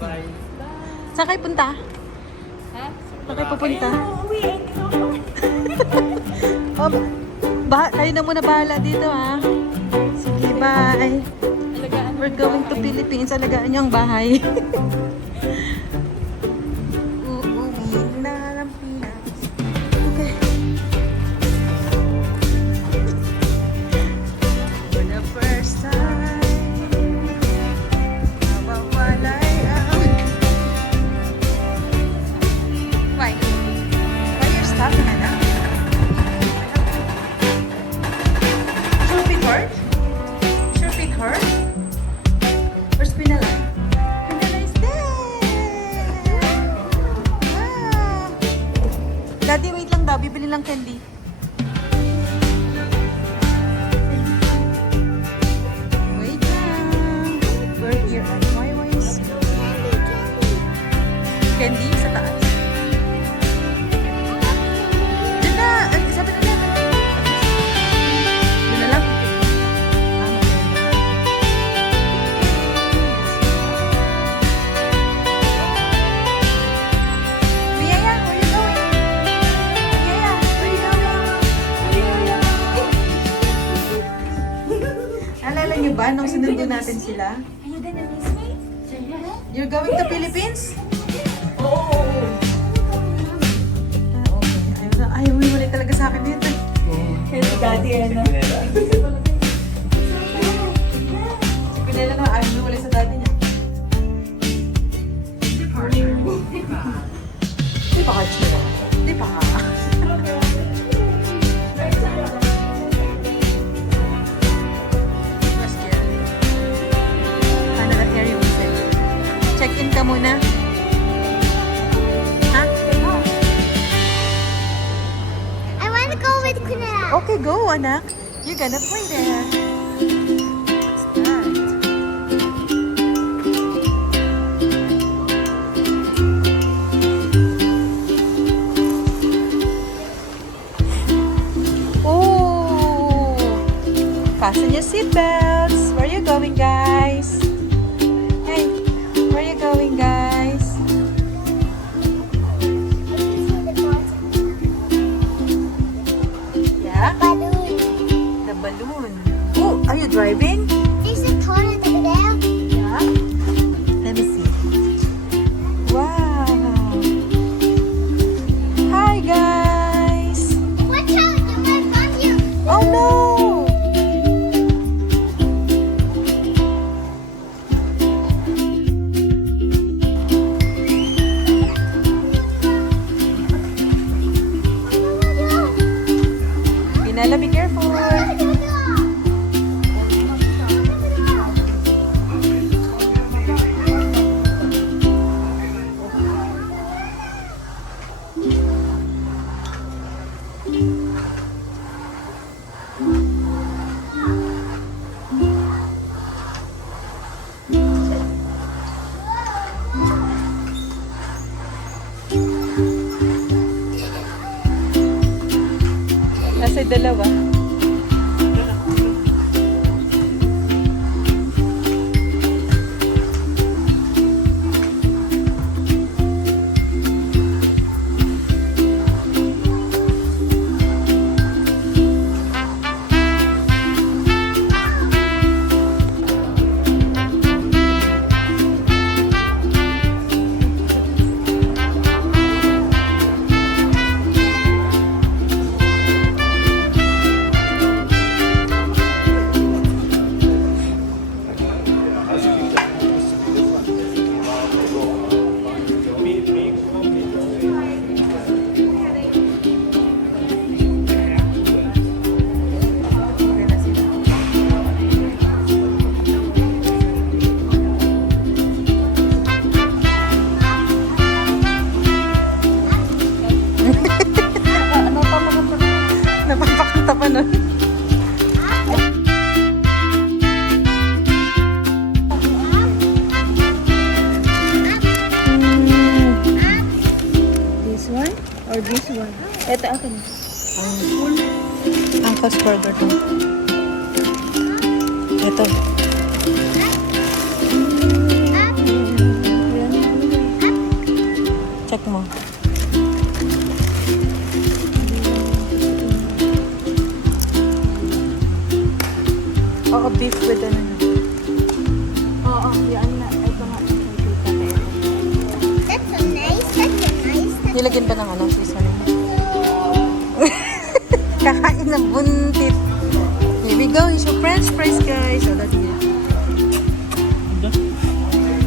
Bye. Saan kayo punta? Ha? Saan kayo pupunta? Uwi. Oh, kayo na muna bahala dito ha. Sige, bye. Alagaan We're going to Philippines. Alagaan niyo ang bahay. Uuwi na ng Pinas. Okay. For the first time, nawawalay ang... Why? Why you're stopping, Anna? Should be hurt? Should be hurt? Where's Pinala? Pinala is there! Wow! Daddy, wait lang daw. Bibili lang candy. Wait lang. We're here at Waiwai's. Candy sa taas. Diyan na! Sabi na namin. Doon na lang. Miyaya, where you going? Miyaya, where you going? Alala niyo ba nung sinundo natin sila? Are you gonna miss me? You're going to Philippines? Oo. Okay. Ayaw mo ulit talaga sa akin dito. Hello, Daddy, ano? Si Pinela na ayaw mo ulit sa dati niya. Di pa ka chill. Di pa ka. Mas chill. Ano na area mo sa'yo? Check-in ka muna. Ha? I want to go with Kunal. Okay, go, anak. You're gonna play there. What's that? Oh! Fasten your seatbelts. Where are you going, guys? Hey, where are you going, guys? Yeah? Balloon. The balloon. Oh, are you driving? There's a toilet over there. Yeah. Let me see. Wow. Hi, guys. Watch out, you might bump you. Oh, no. Pinala, be careful. Nasa dalawa. Napapakanta pa nun. This one or this one? Ito akin. Uncle's burger to. Ito. Up. Yan. nilagyan ba ng ano, seasoning? Kakain ng buntit. Here we go. Here's your french fries, guys. So, that's it.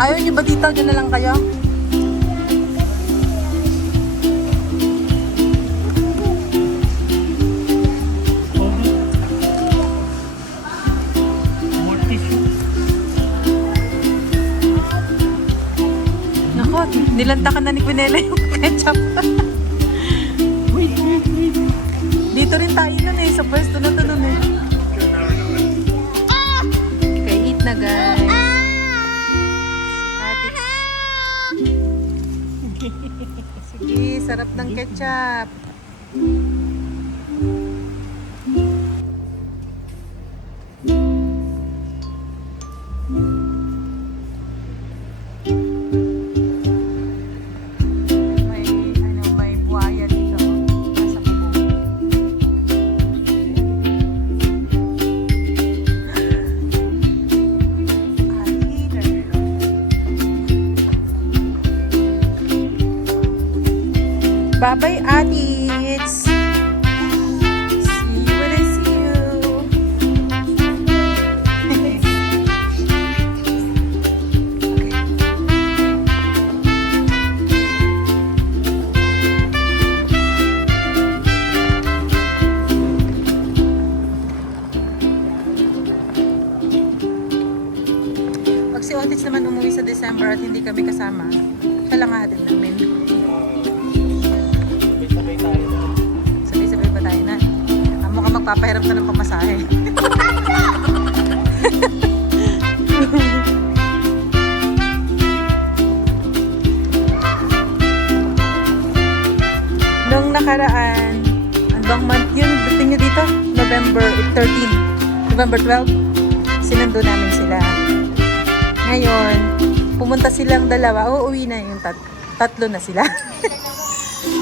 Ayaw niyo ba dito? Diyan na lang kayo? Nako, nilantakan na ni Quinella yung ketchup. Dito rin tayo nun eh. Sa pwesto na to nun eh. Okay, eat na guys. Sige, sarap ng ketchup. May buhaya dito. Nasa bubong. Bye-bye, Adits. See you when I see you. Pag si Otits naman umuwi sa December at hindi kami kasama, siya lang hatid namin. Sabay-sabay pa tayo na. Mukhang magpapahiram na ng pamasahe. Nung nakaraan, ano bang month yun? Dating nyo dito? November 13. November 12. Sinundo namin sila. Ngayon, pumunta silang dalawa. Uuwi na yung tatlo na sila.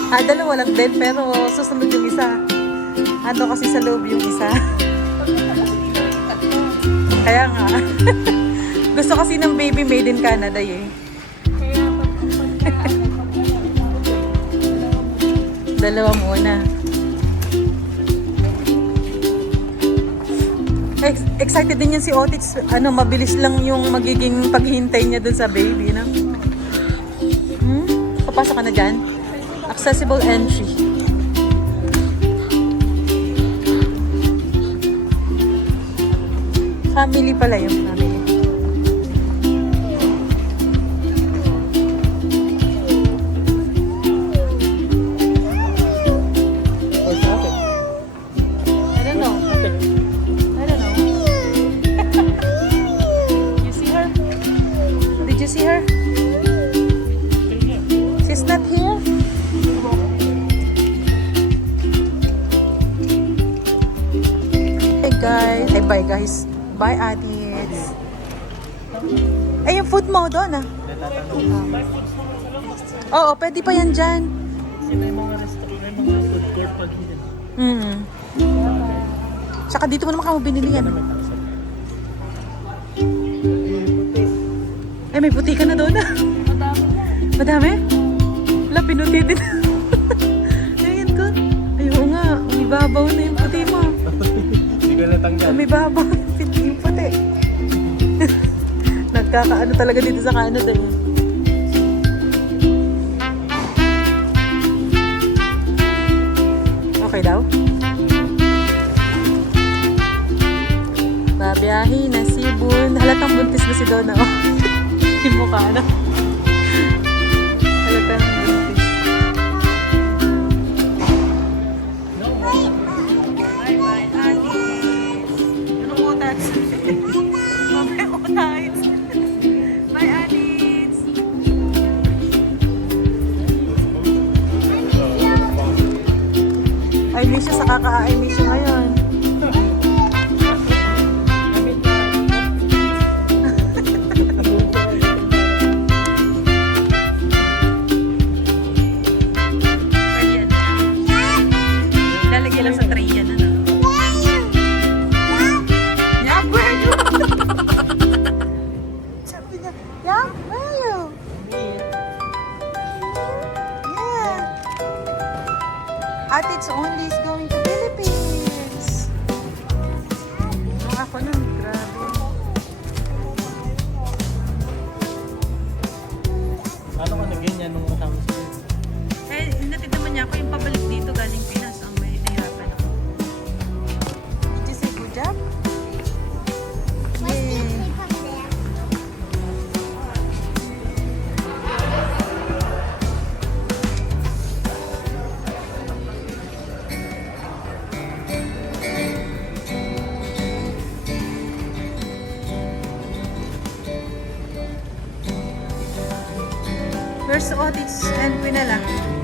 Dalawa lang din, pero susunod yung isa. Ano kasi sa loob yung isa. Kaya nga. Gusto kasi ng baby made in Canada eh. Dalawa muna. Excited din yan si Otits. Ano, mabilis lang yung magiging paghihintay niya dun sa baby, no? Papasok ka na dyan? Accessible entry. Family pala yung family. I don't know. I don't know. You see her? Did you see her? She's not here? Hey guys. Hey, bye guys. Bye, Adits. Eh, yung food mo doon ah. Oo, pwede pa yan dyan. May mga restaurant, may mga food court pag hindi. Tsaka dito mo naman kamo binili yan. Ay, may puti ka na doon ah. Madami? Wala, pinuti din. Ayan ko. Ayaw nga, may babaw na yung puti mo. Hindi ko natanggal. May babaw yung puti. Nagkakaano talaga dito sa Canada eh. Okay daw? Babiyahin na si Bun. Halatang buntis na si Donna. Oh. Yung mukha na. Halatang buntis. Bye-bye, Adits. Anong utats? Bye-bye, utats. Bye, Adits. I miss you sa kaka-I miss you ngayon. Lalagyan lang sa tray yan, ano? Yeah, where are you? Sabi niya, yeah, where are you? Yeah. Atits only is going to Philippines. Ako nun, grabe. Ano ka na ganyan nung matama sa Eh, hinatid naman niya ako yung pabalik dito galing Pinas. Ang may nahirapan ako. Did you say good job? Why Yay. did they come there? Where's Otis and Quinella?